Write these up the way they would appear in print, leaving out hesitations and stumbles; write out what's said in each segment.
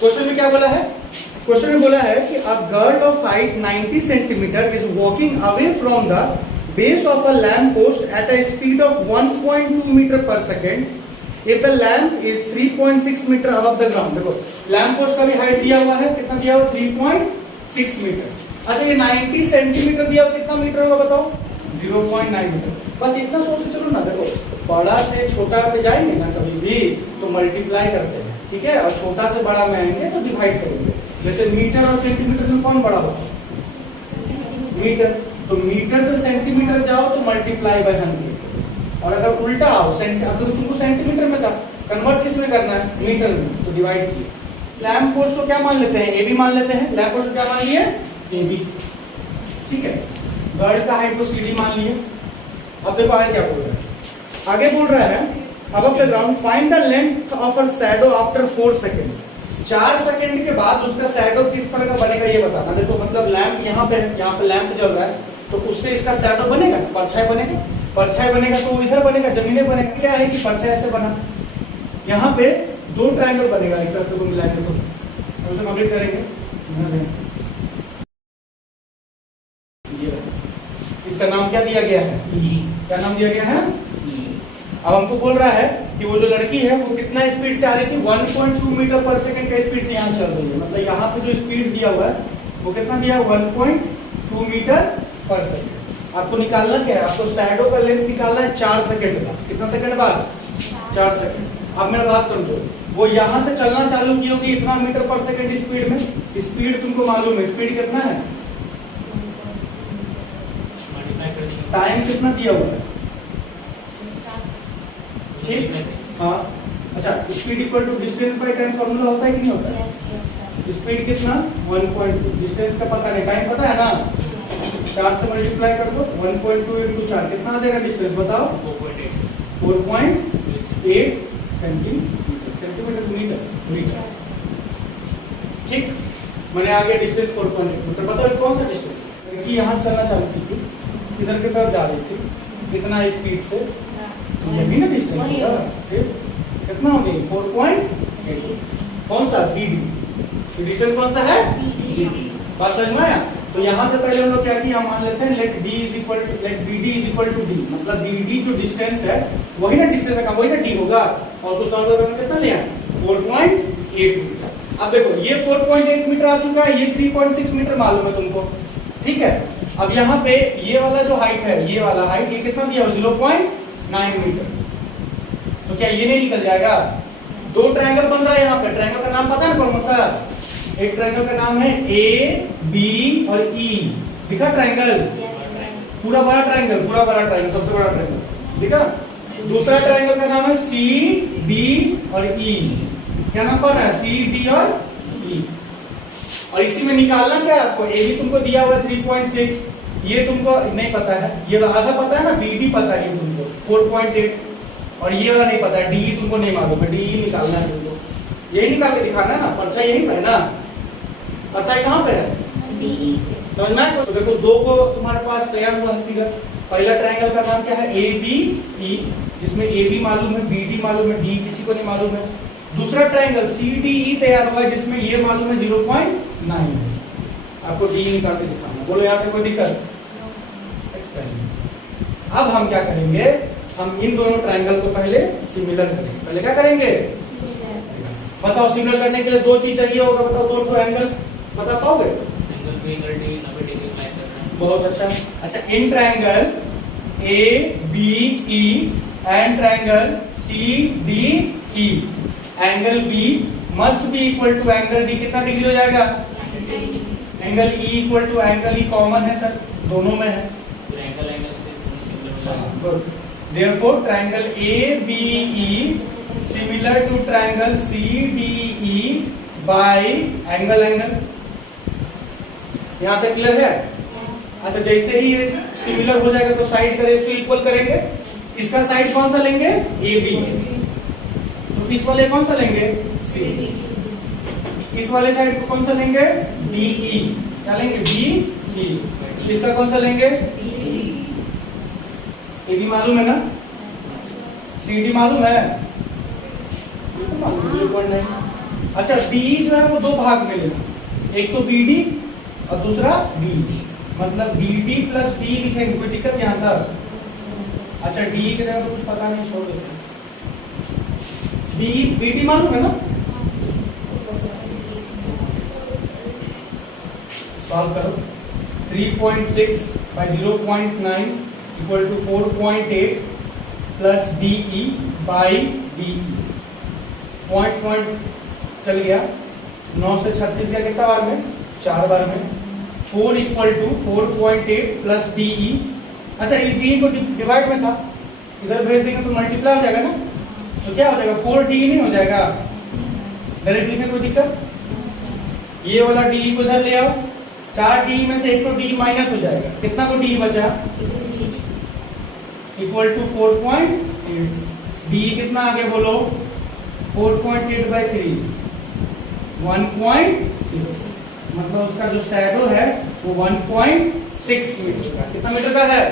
Question में क्या बोला है? क्वेश्चन में बोला है कि a girl of height 90 centimetre is walking away from the base of a lamp post at a speed of 1.2 metre per second if the lamp is 3.6 metre above the ground. देखो lamp post का भी height दिया हुआ है, कितना दिया हुआ? 3.6 metre. अच्छा ये 90 सेंटीमीटर दिया हुआ, कितना मीटर होगा बताओ? 0.9 मीटर। बस इतना सोच के चलो ना। देखो बड़ा से छोटा पे जाएंगे ना कभी भी तो मल्टीप्लाई करते हैं, ठीक है, और छोटा से बड़ा में आएंगे तो डिवाइड करेंगे। जैसे मीटर और सेंटीमीटर में कौन बड़ा होगा? मीटर। तो मीटर से सेंटीमीटर जाओ तो मल्टीप्लाई बाय 100, और अगर उल्टा आओ अब तो तुमको सेंटीमीटर में था, कन्वर्ट किस में करना है? मीटर में, तो डिवाइड किए। लैम्प पोस्ट को क्या मान लेते हैं? ए बी मान लेते हैं। लैम्प पोस्ट को क्या मान लिए? ए बी, ठीक है। गर्ल का हाइट को सी डी मान लिए। अब देखो आगे क्या बोल रहा है, आगे बोल रहा है above the ground find the length of a shadow after 4 seconds। 4 second के बाद उसका शैडो किस तरह का बनेगा ये बताना। देखो मतलब लैंप यहाँ पे लैंप चल रहा है तो उससे इसका शैडो बनेगा, परछाई बनेगा। परछाई बनेगा तो इधर बनेगा, जमीने बनेगा। क्या है कि परछाई ऐसे बना, यहाँ पे 2 ट्रायंगल बनेगा इस तरह से मिलाएंगे तो। अब उसे कंप्लीट करेंगे। इसका नाम क्या दिया गया है? क्या नाम दिया गया है? अब हमको बोल रहा है कि वो जो लड़की है वो कितना स्पीड से आ रही थी? 1.2 मीटर पर सेकंड का स्पीड से यहाँ चल रही है। मतलब यहाँ पे जो स्पीड दिया हुआ है वो कितना दिया है? 1.2 मीटर पर सेकंड। आपको निकालना क्या है? आपको शैडो का लेंथ निकालना है 4 सेकंड का। कितना सेकंड बाद? 4 सेकंड। अब मेरा बात समझो, वो यहाँ से चलना चालू की होगी इतना मीटर पर सेकंड स्पीड में। स्पीड तुमको मालूम है, स्पीड कितना है? टाइम कितना दिया हुआ है? ठीक, हाँ। अच्छा speed equal to distance by time formula होता है कि नहीं होता है? स्पीड कितना? 1.2। डिस्टेंस का पता नहीं, टाइम पता है ना? 4 से मल्टीप्लाई कर दो। 1.2 into 4 कितना आ जाएगा डिस्टेंस बताओ? 4.8 सेंटीमीटर मीटर। ठीक, मैंने आगे डिस्टेंस 4.8 मीटर। बताओ कौन सा डिस्टेंस? लड़की यहाँ चलना चालू की थी, इधर की तरफ जा रही थी इतना स्पीड से, तो यही ना डिस्टेंस होगा। कितना हो गई? 4.8। कौन सा? BD। डिस्टेंस कौन सा है? BD। बात समझ में आया? तो यहाँ से पहले हम लोग क्या किया, मान लेते हैं let BD is equal to D। मतलब BD जो डिस्टेंस है वही ना डिस्टेंस है, वही ना D होगा। और उसको सॉल्व करके कितना लिया? 4.8 मीटर। अब देखो ये 4.8 मीटर आ चुका है, ये 3.6 मीटर मालूम है तुमको, ठीक है। अब यहाँ पे ये वाला जो हाइट है, ये वाला हाइट, ये कितना दिया? 0.9 मीटर। तो क्या ये नहीं निकल जाएगा? 2 ट्रायंगल बन रहा है यहाँ पे। ट्रायंगल का नाम पता है ना कौन सा? एक ट्रायंगल का नाम है AB और E। दिखा ट्रायंगल? पूरा बड़ा ट्रायंगल, सबसे बड़ा ट्रायंगल दिखा। दूसरा ट्रायंगल का नाम है CB और E। क्या नाम पढ़ रहा है? CD और E। और इसी में निकालना क्या है आपको? AB तुमको दिया हुआ 3.6, ये तुमको नहीं पता है, ये आधा पता है ना, BD पता है ये तुमको 4.8, और ये वाला नहीं पता है, DE तुमको नहीं मालूम है, DE निकालना है तुमको। यही निकाल के दिखाना है ना, परछाई यही पे है ना। परछाई कहाँ पे है? DE। समझ में आया? तो देखो 2 को तुम्हारे पास तैयार हुआ है फिगर। पहला ट्रायंगल का नाम क्या है? ABE, जिसमें AB मालूम है, BD मालूम है, DE किसी को नहीं मालूम है। दूसरा ट्रायंगल CDE तैयार हुआ है, जिसमें ये मालूम है 0.9। आपको DE निकाल के दिखाना। बोलो यहाँ पे कोई दिक्कत? अब हम क्या करेंगे, हम इन दोनों ट्रायंगल को पहले सिमिलर करेंगे। पहले क्या करेंगे? बताओ सिमिलर करने के लिए 2 चीज चाहिए होगा। बताओ 2 ट्रायंगल बता पाओगे? बहुत अच्छा। अच्छा in triangle ABE and triangle CDE, angle B must be equal to angle D। कितना डिग्री हो जाएगा? Angle E equal to angle E common है सर, दोनों में है। Therefore triangle ABE similar to triangle CDE by angle। यहाँ तक clear है? अच्छा जैसे ही ये सिमिलर हो जाएगा तो साइड का रेशियो इक्वल करेंगे। इसका साइड कौन सा लेंगे? AB। तो इस वाले कौन सा लेंगे? CD। इस वाले साइड को कौन सा लेंगे? BE। क्या लेंगे? BE। इसका कौन सा लेंगे? AB मालूम है ना? CD मालूम है? 0.9। अच्छा BE जो है वो दो भाग में लेना, एक तो BD और दूसरा DE, मतलब BD प्लस DE लिखेंगे, कोई दिक्कत यहाँ तक? अच्छा DE की जगह तो कुछ पता नहीं, छोड़ देते हैं। BD मालूम है ना? सॉल्व करो। 3.6 by 0.9 equal to 4.8 plus DE by DE। Point चल गया, 9 से 36 का कितना बार में? 4 बार में। 4 इक्वल टू 4.8 प्लस DE। अच्छा इस DE को डिवाइड में था, इधर भेज देंगे तो मल्टीप्लाई हो जाएगा ना, तो क्या हो जाएगा? 4DE नहीं हो जाएगा? डायरेक्ट लिखने कोई दिक्कत? ये वाला DE को इधर ले आओ, 4 DE में से एक तो DE माइनस हो जाएगा, कितना को DE बचा? Equal to 4.8। DE कितना आगे बोलो? 4.8 by 3 1.6, मतलब उसका जो शैडो है वो 1.6 मीटर का, कितना मीटर का है?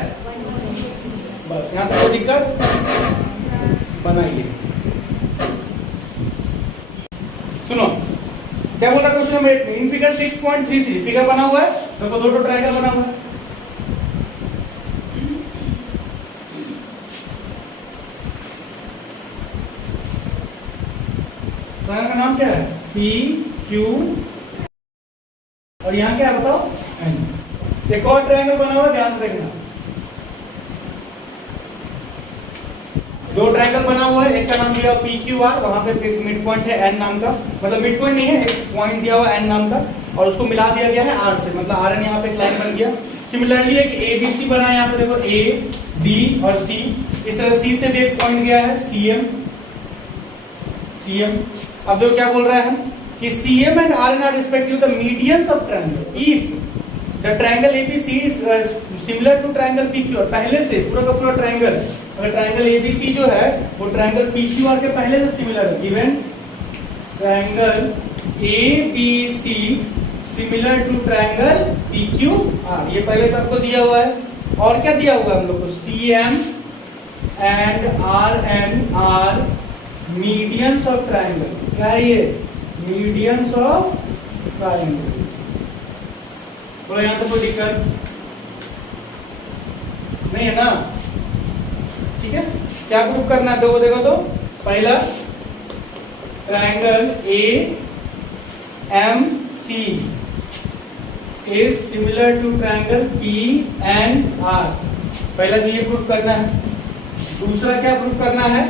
बस यहाँ तक कोई दिक्कत? बनाइए। सुनो क्या बोल रहा क्वेश्चन नंबर 8 में, इन फिगर 6.33 फिगर बना हुआ है, देखो दो ट्रायंगल बना हुआ है। ट्रायंगल का नाम क्या है? PQ, और यहाँ क्या है बताओ? N। एक और ट्रायंगल बना हुआ है, ध्यान से देखना। दो ट्रायंगल बना हुआ है, एक का नाम दिया PQR, वहां पे मिड पॉइंट है N नाम का, मतलब मिड पॉइंट नहीं है, एक पॉइंट दिया हुआ N नाम का, और उसको मिला दिया गया है R से, मतलब RN यहाँ पे एक लाइन बन गया। सिमिलरली एक ABC बना है, यहाँ पे देखो A, B और C, इस तरह C से भी एक पॉइंट गया है CM। अब देखो क्या बोल रहा है कि CM and RN are respectively the medians of triangle if the triangle ABC is similar to triangle PQR। पहले से पूरा का पूरा ट्रायंगल, अगर ट्रायंगल ABC जो है वो ट्रायंगल PQR के पहले से सिमिलर है, given triangle ABC similar to triangle PQR, ये पहले सबको दिया हुआ है। और क्या दिया हुआ है हम लोग को? CM and RN are medians of triangle। क्या है ये? medians of triangles। बोलो यहाँ तो कोई दिक्कत नहीं है ना? ठीक है, क्या प्रूफ करना है? देखो देखो तो पहला triangle AMC is similar to triangle PNR, पहला से ये प्रूफ करना है। दूसरा क्या प्रूफ करना है?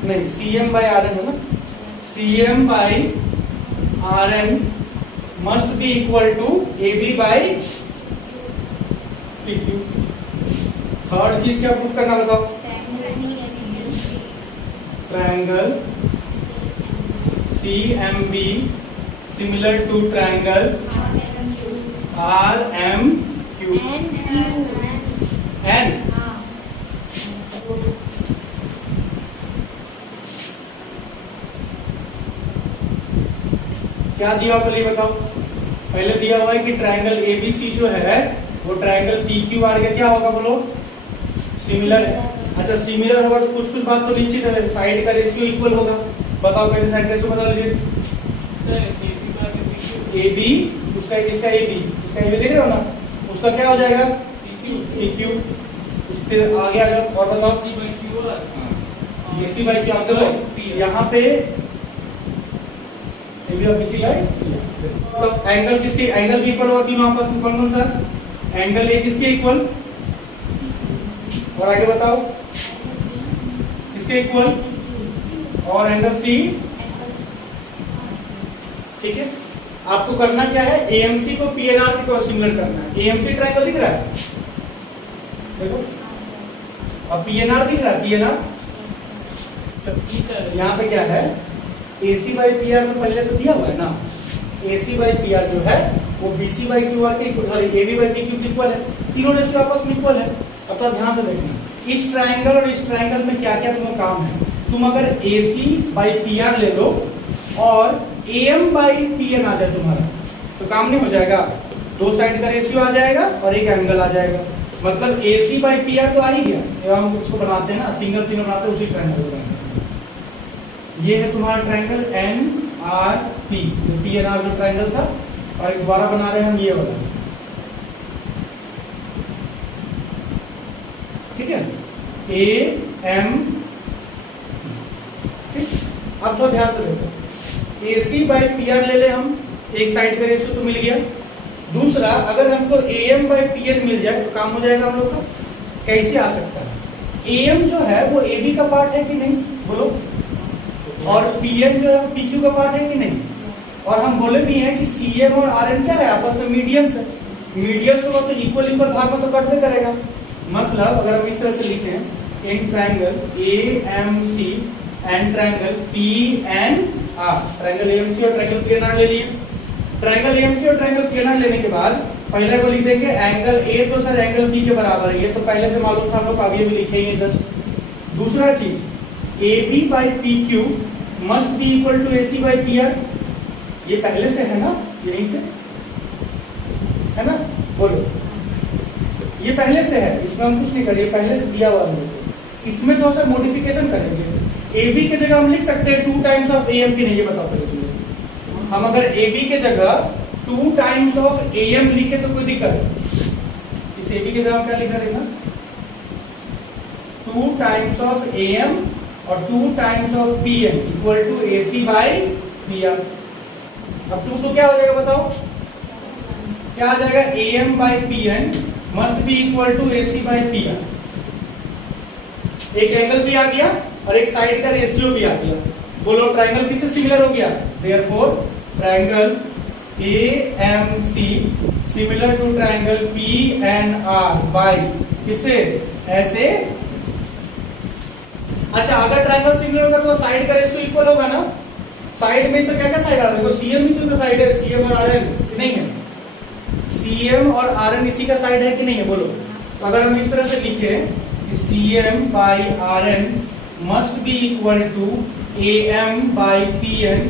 नहीं, CM by RN है ना, CM by RN must be equal to AB by PQ। Third चीज क्या प्रूफ करना बताओ? Triangle CMB similar to triangle RMQ। N क्या दिया हुआ पहले बताओ? पहले दिया हुआ है कि ट्रायंगल ABC जो है वो ट्रायंगल PQR का क्या होगा बोलो? सिमिलर है। अच्छा सिमिलर होगा तो कुछ कुछ बात तो निश्चित है, साइड का रेशियो इक्वल होगा। बताओ कैसे साइड रेशियो बता लीजिए। AB उसका इसका AB देख रहे हो ना, उसका क्या हो जाएगा? PQ। उसके आगे आ जाओ और बताओ AC by Q। आप देखो यहाँ पे AB और BC बाय, तो एंगल किसके? एंगल भी इक्वल होगा तीनों आपस में, कौन कौन सा? एंगल A किसके इक्वल? और आगे बताओ किसके इक्वल? और एंगल C। ठीक है, आपको करना क्या है? AMC को PNR के सिमिलर करना है। AMC ट्रायंगल दिख रहा है देखो, और PNR दिख रहा है, PNR। यहाँ पे क्या है? AC by PR तो पहले से दिया हुआ है ना, AC by PR जो है वो BC by QR के equal, sorry AB by PQ के इक्वल है, तीनों रेशियो आपस में इक्वल है। अब तो ध्यान से देखना इस ट्रायंगल और इस ट्रायंगल में क्या क्या तुम्हें काम है। तुम अगर AC by PR ले लो और AM by PN आ जाए तुम्हारा, तो काम नहीं हो जाएगा? दो साइड का रेशियो आ जाएगा और एक एंगल आ जाएगा, मतलब AC by PR तो आ ही गया। हम इसको बनाते हैं ना, सिंगल बनाते हैं, उसी ट्रायंगल को बनाते हैं। ये है तुम्हारा triangle N R P, P N R जो ट्रायंगल था, और एक दोबारा बना रहे हैं हम ये वाला, ठीक है, ए एम सी। ठीक, अब तो ध्यान से देखो, ए सी बाई पी आर ले ले हम, एक साइड का रेशियो तो मिल गया। दूसरा, अगर हमको A M by P N मिल जाए तो काम हो जाएगा हम लोग का। कैसे आ सकता है? ए एम जो है वो ए बी का पार्ट है कि नहीं, बोलो, और पी एन जो है वो पी क्यू का पार्ट है कि नहीं। और हम बोले भी हैं कि सी एम और आर एन क्या है, आपस में मीडियंस है। मीडियंस होगा तो इक्वल इक्वल भाग में तो कट भी करेगा। मतलब अगर हम इस तरह से लिखें, in triangle A M C and triangle P N R, triangle A M C और ट्रायंगल पी एन आर ले लिए। ट्रायंगल ए एम सी और ट्रायंगल पी एन आर लेने के बाद पहले को लिख देंगे एंगल ए तो सर एंगल बी के बराबर है, ये तो पहले से मालूम था हम लोग, आगे भी लिखेंगे जस्ट। दूसरा चीज, A B by P Q must be equal to A C by P R, ये पहले से है ना, यहीं से है ना, बोलो, ये पहले से है, इसमें हम कुछ नहीं करेंगे, पहले से दिया हुआ हम लोग। इसमें तो सर मॉडिफिकेशन करेंगे। ए बी की जगह हम लिख सकते हैं 2 टाइम्स ऑफ ए एम की नहीं, ये बताओ पहले तुम। हम अगर ए बी के जगह 2 टाइम्स ऑफ ए एम लिखे तो कोई दिक्कत है? इस ए बी के जगह क्या लिखा देखना, 2 टाइम्स ऑफ ए एम और 2 times of P M equal to A C by P R. अब 2 तो क्या हो जाएगा बताओ, क्या आ जाएगा, A M by P N must be equal to A C by P R. एक एंगल भी आ गया और एक साइड का रेशियो भी आ गया। बोलो ट्रायंगल किससे सिमिलर हो गया? Therefore triangle A M C similar to triangle P N R by किससे, ऐसे। अच्छा, अगर ट्रायंगल सिमिलर होगा तो साइड का रेशियो इक्वल होगा ना। साइड में से क्या क्या साइड आ रहा है, सीएम ही तो साइड है, सीएम और आरएन नहीं है, सीएम और आरएन इसी का साइड है कि नहीं है, बोलो। तो अगर हम इस तरह से लिखें CM by RN must be equal to A M by P N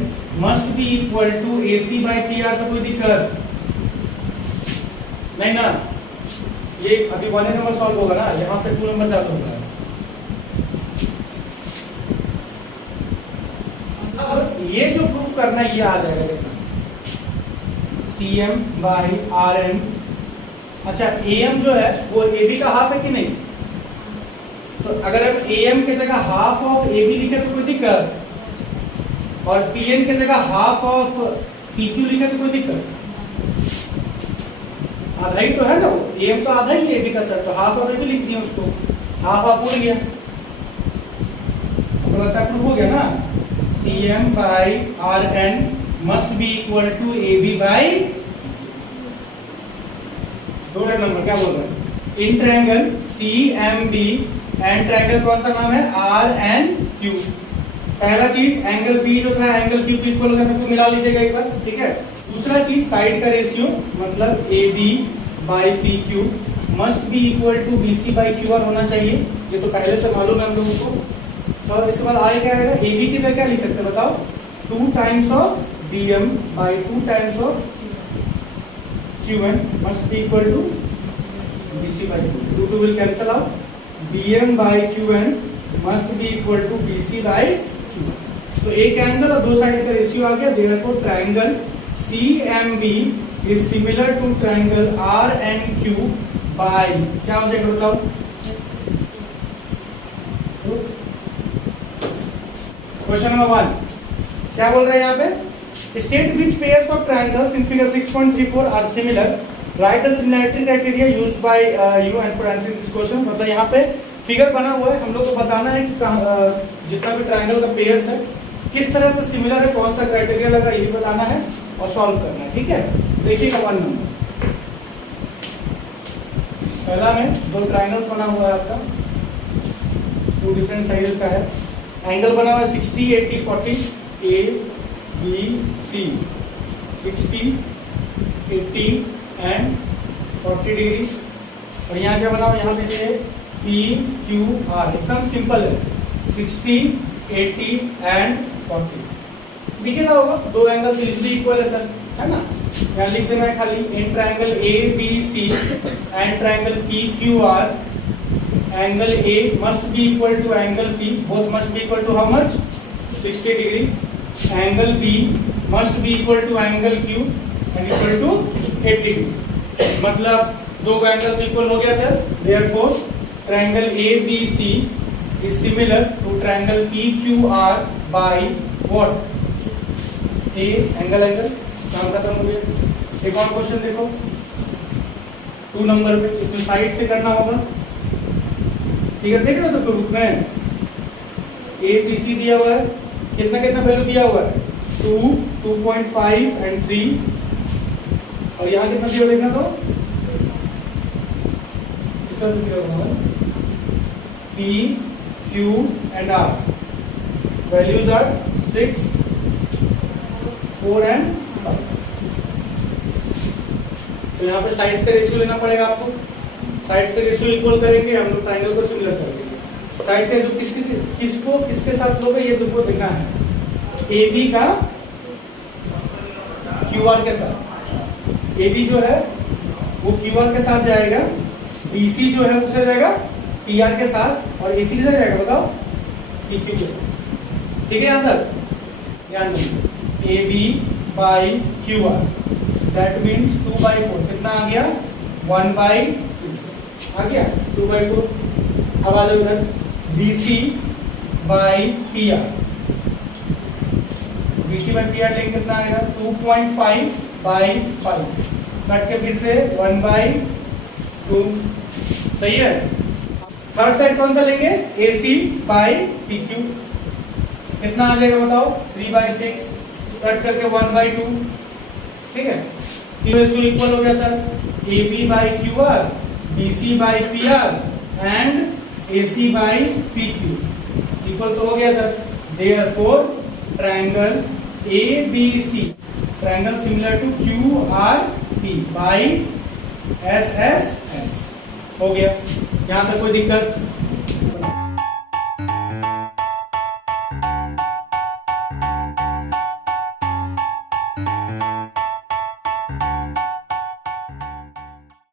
must be equal to A C by P R, तो कोई दिक्कत नहीं ना। ये अभी 1 नंबर सॉल्व होगा ना, यहाँ से 2 नंबर चालू होगा। अब ये जो प्रूफ करना है ये आ जाएगा, देखना C M by R N. अच्छा, ए एम जो है वो ए बी का हाफ है कि नहीं, तो अगर हम ए एम के जगह हाफ ऑफ ए बी लिखे तो कोई दिक्कत, और पी एन के जगह हाफ ऑफ पी क्यू लिखे तो कोई दिक्कत, आधा ही तो है ना, वो ए एम तो आधा ही है ए बी का सर, तो हाफ ऑफ ए बी लिख दिया उसको, हाफ ऑफ उड़ गया, तो लगता है प्रूफ हो गया ना। C M by R N must be equal to A B by 2 number क्या बोल रहे हैं, in triangle C M B and triangle कौन सा नाम है, आर एन क्यू। पहला चीज एंगल बी जो था एंगल क्यू को इक्वल होगा, सबको मिला लीजिएगा एक बार, ठीक है। दूसरा चीज साइड का रेशियो, मतलब A B by P Q must be equal to B C by Q R होना चाहिए, ये तो पहले से मालूम है हम लोगों को। और इसके बाद आगे क्या आएगा, ए बी की जगह क्या लिख सकते हैं बताओ, 2 times of B M by 2 times of Q N must be equal to B C by Q, 2 will cancel out, B M by Q N must be equal to B C by Q. तो एक angle और 2 side का ratio आ गया, therefore triangle C M B is similar to triangle R N Q by क्या हो जाएगा बताओ, क्वेश्चन नंबर 1 क्या बोल रहे हैं यहाँ पे, state which pairs of triangles in figure 6.34 are similar, write the similarity criteria used by you and for answering this question. मतलब यहाँ पे फिगर बना हुआ है, हम लोग को बताना है कि जितना भी ट्रायंगल का पेयर्स है किस तरह से सिमिलर है, कौन सा क्राइटेरिया लगा, ये भी बताना है और सॉल्व करना है, ठीक है। देखिएगा 1 नंबर, पहला में 2 ट्रायंगल्स बना हुआ है आपका, 2 डिफरेंट साइजेस का है, एंगल बना हुआ है 60, 80, 40, A B C, 60, 80 and 40 degree. और यहाँ क्या बना हुआ है, यहाँ देखिए पी क्यू आर, एकदम सिंपल है, 60, 80 एंड 40 दिख रहा होगा, 2 एंगल तो इजिली इक्वल है सर, है ना। यहाँ लिख देना है खाली in triangle A B C and triangle P Q R, angle A must be equal to angle P, both must be equal to how much, 60 degree, angle B must be equal to angle Q and equal to 80 degree. मतलब दो angle तो equal हो गया sir, therefore triangle A B C is similar to triangle P Q R by what? A angle angle, काम खत्म हो गया। एक और क्वेश्चन देखो 2 नंबर में, इसमें साइड से करना होगा, ठीक है? देख रहे हो सबको रुकना है। ए बी सी दिया हुआ है, कितना कितना वैल्यू दिया हुआ है? 2, 2.5 एंड 3, और यहाँ कितना दिया देखना तो इस तरह से दिया होगा P, Q and R, values are 6, 4 and 5। तो यहाँ पे साइड्स का रेशियो लेना पड़ेगा आपको। साइड्स का रेशियो इक्वल करेंगे हम लोग, ट्रायंगल को सिमिलर करेंगे। साइड का रेशियो किसको किसके साथ लोगे ये तुमको देखना है। ए बी का क्यू आर के साथ, ए बी जो है वो क्यू आर के साथ जाएगा, बी सी जो है उससे जाएगा पी आर के साथ, और ए सी किससे जाएगा बताओ? पी क्यू के साथ। ठीक है? यहाँ तक ध्यान दो। A B by Q R that means 2/4, कितना आ गया? 1/2 आ गया, 2/4। अब आ जाओ इधर, B C by P R, B C by P R लेंगे कितना आएगा? 2.5/5, कट के फिर से 1/2। सही है? थर्ड साइड कौन सा लेंगे? ए सी बाई पी क्यू, कितना आ जाएगा बताओ? 3/6, कट करके 1/2। ठीक है? रेशियो इक्वल हो गया sir, A B by Q R, B C by P R and A C by P Q equal तो हो गया sir. Therefore triangle A B C, triangle similar to Q R P by S S S, हो गया। यहाँ तक कोई दिक्कत?